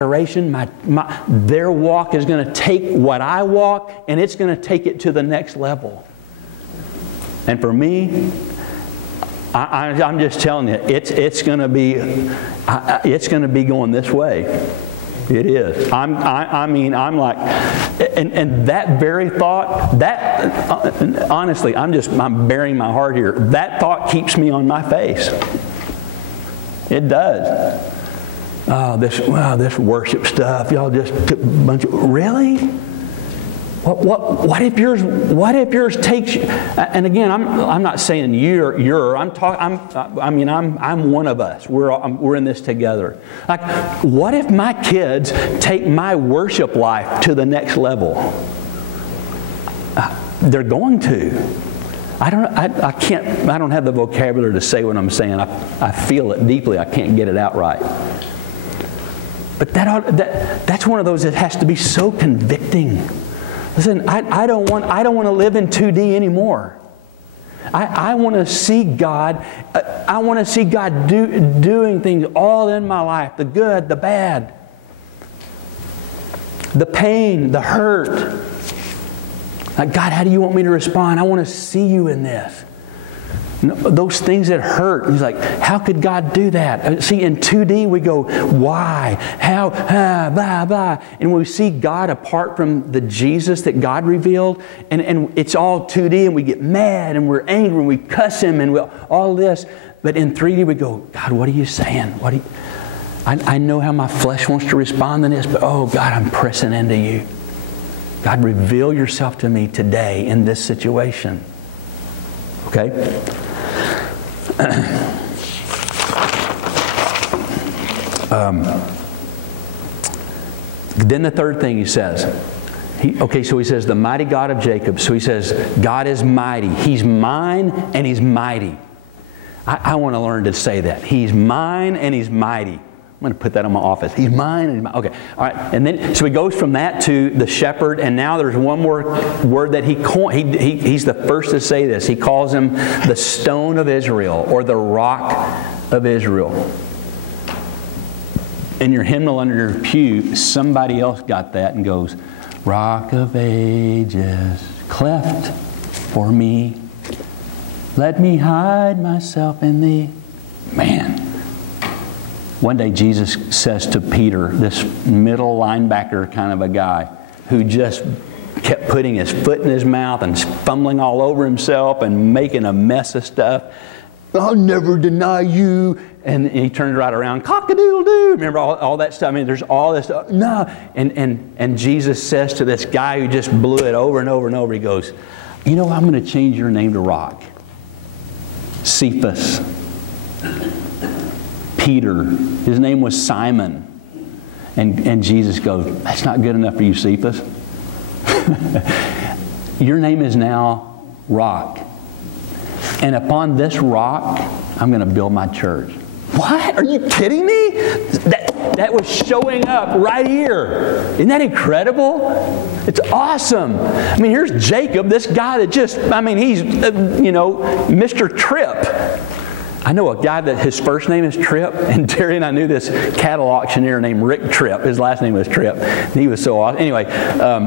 generation, their walk is going to take what I walk, and it's going to take it to the next level. And for me, I'm just telling you, it's going to be going this way. It is. I'm like, and that very thought, that honestly, I'm bearing my heart here. That thought keeps me on my face. It does. Oh, this worship stuff, y'all just a bunch of, really? What if yours takes you? And again, I'm not saying I'm one of us. We're in this together. Like, what if my kids take my worship life to the next level? They're going to. I don't have the vocabulary to say what I'm saying. I feel it deeply. I can't get it out right. But that's one of those that has to be so convicting. Listen, I don't want to live in 2D anymore. I want to see God. I want to see God doing things all in my life. The good, the bad. The pain, the hurt. Like, God, how do you want me to respond? I want to see you in this. Those things that hurt. He's like, how could God do that? See, in 2D we go, why? How? Blah, blah. And when we see God apart from the Jesus that God revealed, and it's all 2D, and we get mad, and we're angry, and we cuss Him, and all this. But in 3D we go, God, what are you saying? I know how my flesh wants to respond to this, but oh, God, I'm pressing into you. God, reveal yourself to me today in this situation. Okay? Then the third thing he says. So he says, the mighty God of Jacob. So he says, God is mighty. He's mine and He's mighty. I want to learn to say that. He's mine and He's mighty. I'm going to put that on my office. He's mine and He's mine. Okay. All right. And then, so he goes from that to the shepherd, and now there's one more word that he's the first to say this. He calls Him the stone of Israel, or the rock of Israel. In your hymnal under your pew, somebody else got that and goes, Rock of ages, cleft for me. Let me hide myself in Thee. Man. One day Jesus says to Peter, this middle linebacker kind of a guy, who just kept putting his foot in his mouth and fumbling all over himself and making a mess of stuff. I'll never deny you. And he turned right around, cock-a-doodle-doo. Remember all that stuff? I mean, there's all this stuff. No. And Jesus says to this guy who just blew it over and over and over, He goes, you know, I'm going to change your name to Rock. Cephas. Peter. His name was Simon. And Jesus goes, that's not good enough for you, Cephas. Your name is now Rock. And upon this rock, I'm going to build my church. What? Are you kidding me? That was showing up right here. Isn't that incredible? It's awesome. I mean, here's Jacob, this guy that just, he's, Mr. Tripp. I know a guy that his first name is Tripp, and Terry and I knew this cattle auctioneer named Rick Tripp. His last name was Tripp. He was so awesome. Anyway, I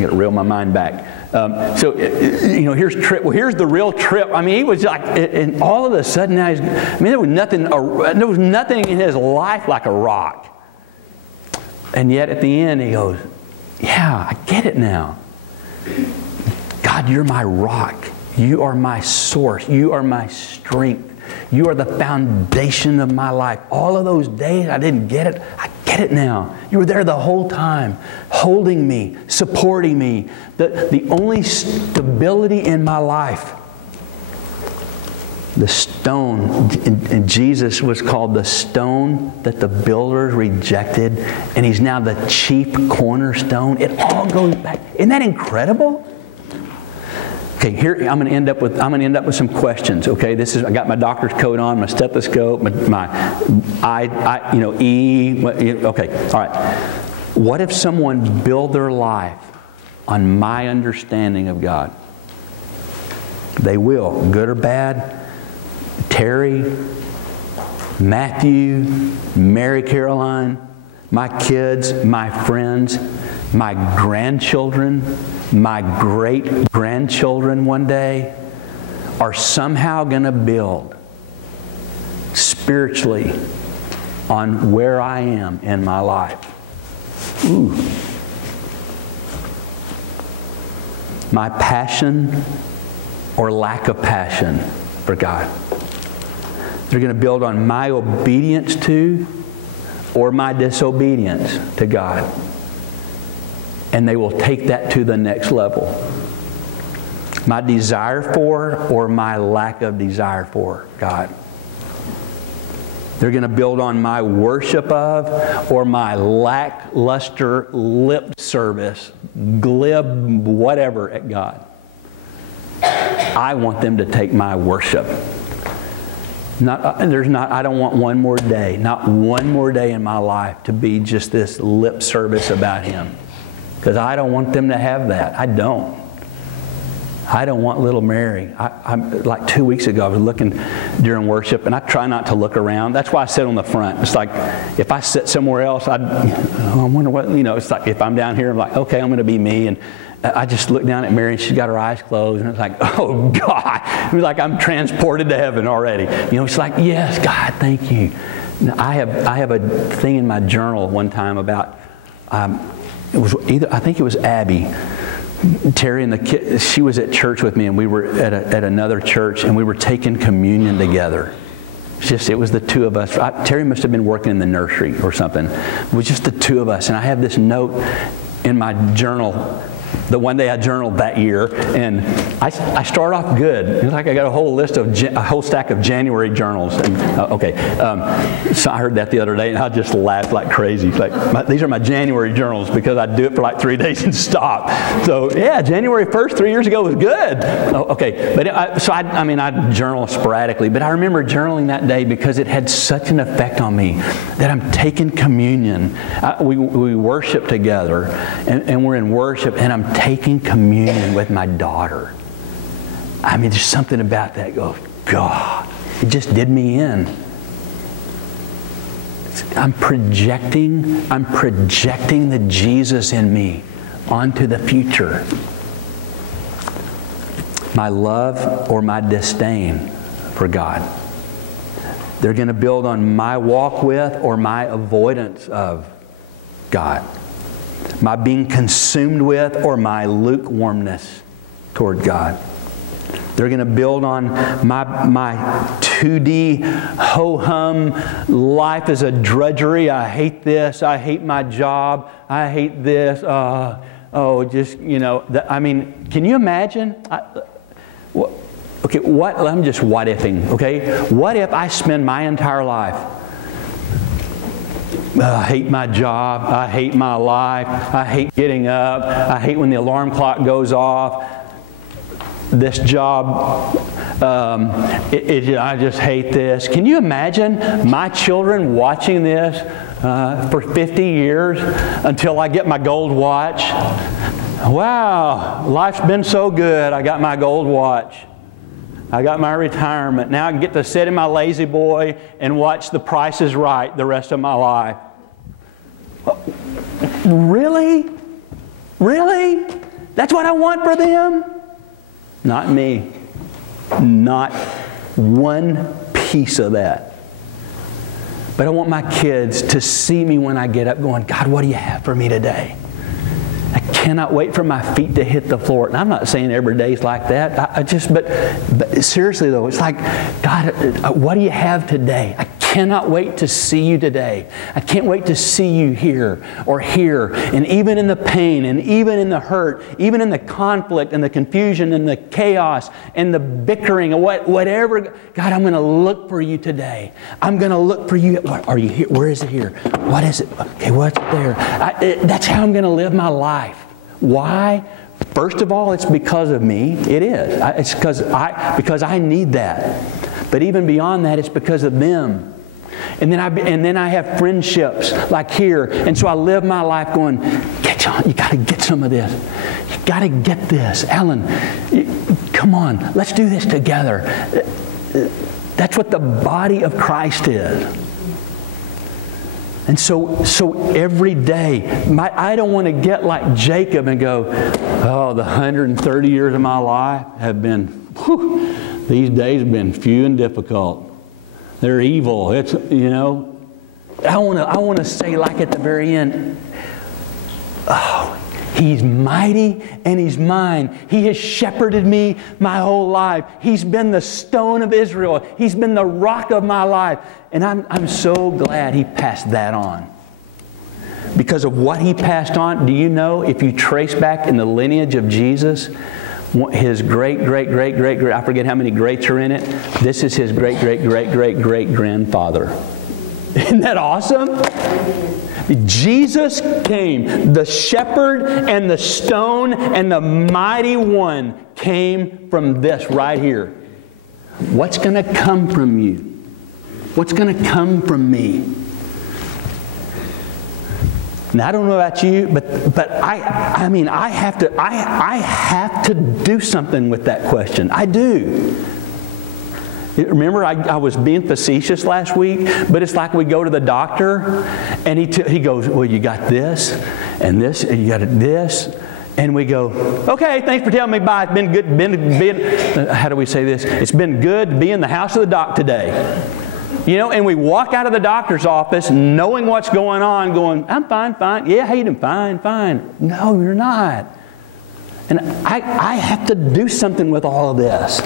got to reel my mind back. Here's Tripp. Well, here's the real Tripp. He was like, and all of a sudden now there was nothing in his life like a rock. And yet at the end he goes, yeah, I get it now. God, you're my rock. You are my source. You are my strength. You are the foundation of my life. All of those days I didn't get it. I get it now. You were there the whole time, holding me, supporting me. The only stability in my life. The stone, and Jesus was called the stone that the builders rejected, and He's now the chief cornerstone. It all goes back. Isn't that incredible? Okay, here I'm going to end up with some questions. Okay, I got my doctor's coat on, my stethoscope, my okay, all right. What if someone built their life on my understanding of God? They will, good or bad. Terry, Matthew, Mary Caroline, my kids, my friends, my grandchildren, my great-grandchildren one day are somehow going to build spiritually on where I am in my life. Ooh. My passion or lack of passion for God. They're going to build on my obedience to or my disobedience to God. And they will take that to the next level. My desire for or my lack of desire for God. They're going to build on my worship of or my lackluster lip service, glib whatever at God. I want them to take my worship. I don't want one more day, not one more day in my life to be just this lip service about Him. Because I don't want them to have that. I don't want little Mary. Like 2 weeks ago, I was looking during worship, and I try not to look around. That's why I sit on the front. It's like, if I sit somewhere else, I wonder what, it's like if I'm down here, I'm like, okay, I'm going to be me. And I just look down at Mary, and she's got her eyes closed, and it's like, oh, God. It was like I'm transported to heaven already. It's like, yes, God, thank you. Now, I have a thing in my journal one time about, I think it was Abby. Terry and the kid, she was at church with me, and we were at another church, and we were taking communion together. It was the two of us. Terry must have been working in the nursery or something. It was just the two of us, and I have this note in my journal, the one day I journaled that year, and I start off good. It's like I got a whole stack of January journals. And, so I heard that the other day, and I just laughed like crazy. These are my January journals because I do it for like 3 days and stop. So yeah, January 1st, 3 years ago was good. But I journal sporadically, but I remember journaling that day because it had such an effect on me that I'm taking communion. We worship together, and we're in worship, and I'm taking communion with my daughter. There's something about that goes, God, it just did me in. I'm projecting the Jesus in me onto the future. My love or my disdain for God. They're going to build on my walk with or my avoidance of God. My being consumed with or my lukewarmness toward God. They're going to build on my 2D ho-hum, life is a drudgery, I hate this, I hate my job, I hate this, can you imagine? I'm just what-ifing, okay? What if I spend my entire life, I hate my job, I hate my life, I hate getting up, I hate when the alarm clock goes off, this job, I just hate this. Can you imagine my children watching this for 50 years until I get my gold watch? Wow, life's been so good, I got my gold watch. I got my retirement. Now I can get to sit in my lazy boy and watch The Price is Right the rest of my life. Really? Really? That's what I want for them? Not me. Not one piece of that. But I want my kids to see me when I get up going, God, what do you have for me today? I cannot wait for my feet to hit the floor. And I'm not saying every day's like that. But seriously though, it's like, God, what do you have today? I cannot wait to see you today. I can't wait to see you here or here. And even in the pain and even in the hurt, even in the conflict and the confusion and the chaos and the bickering and whatever, God, I'm going to look for you today. I'm going to look for you. Are you here? Where is it here? What is it? Okay, what's there? That's how I'm going to live my life. Why? First of all, it's because of me. It is. It's because I need that. But even beyond that, it's because of them. And then I have friendships like here. And so I live my life going, you got to get some of this. You got to get this. Alan, come on, let's do this together. That's what the body of Christ is. And so every day, I don't want to get like Jacob and go, oh, the 130 years of my life have been, whew, these days have been few and difficult. They're evil. It's, you know, I want to say like at the very end, oh, He's mighty and He's mine. He has shepherded me my whole life. He's been the stone of Israel. He's been the rock of my life. And I'm so glad He passed that on. Because of what He passed on, do you know, if you trace back in the lineage of Jesus, His great, I forget how many greats are in it. This is His great grandfather. Isn't that awesome? Jesus came, the shepherd and the stone and the mighty one came from this right here. What's going to come from you? What's going to come from me? Now, I don't know about you, but I mean, I have to do something with that question. I do. Remember, I was being facetious last week, but it's like we go to the doctor, and he goes, well, you got this, and you got this, and we go, okay, thanks for telling me bye. It's been good, how do we say this? It's been good to be in the house of the doc today. You know, and we walk out of the doctor's office knowing what's going on, going, I'm fine. Yeah, how you doing? Fine. No, you're not. And I have to do something with all of this.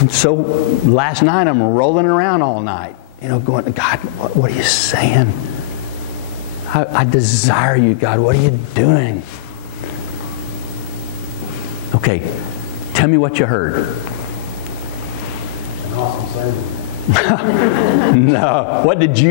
And so last night I'm rolling around all night, you know, going, God, what are you saying? I desire you, God. What are you doing? Okay, tell me what you heard. An awesome sermon. No, what did you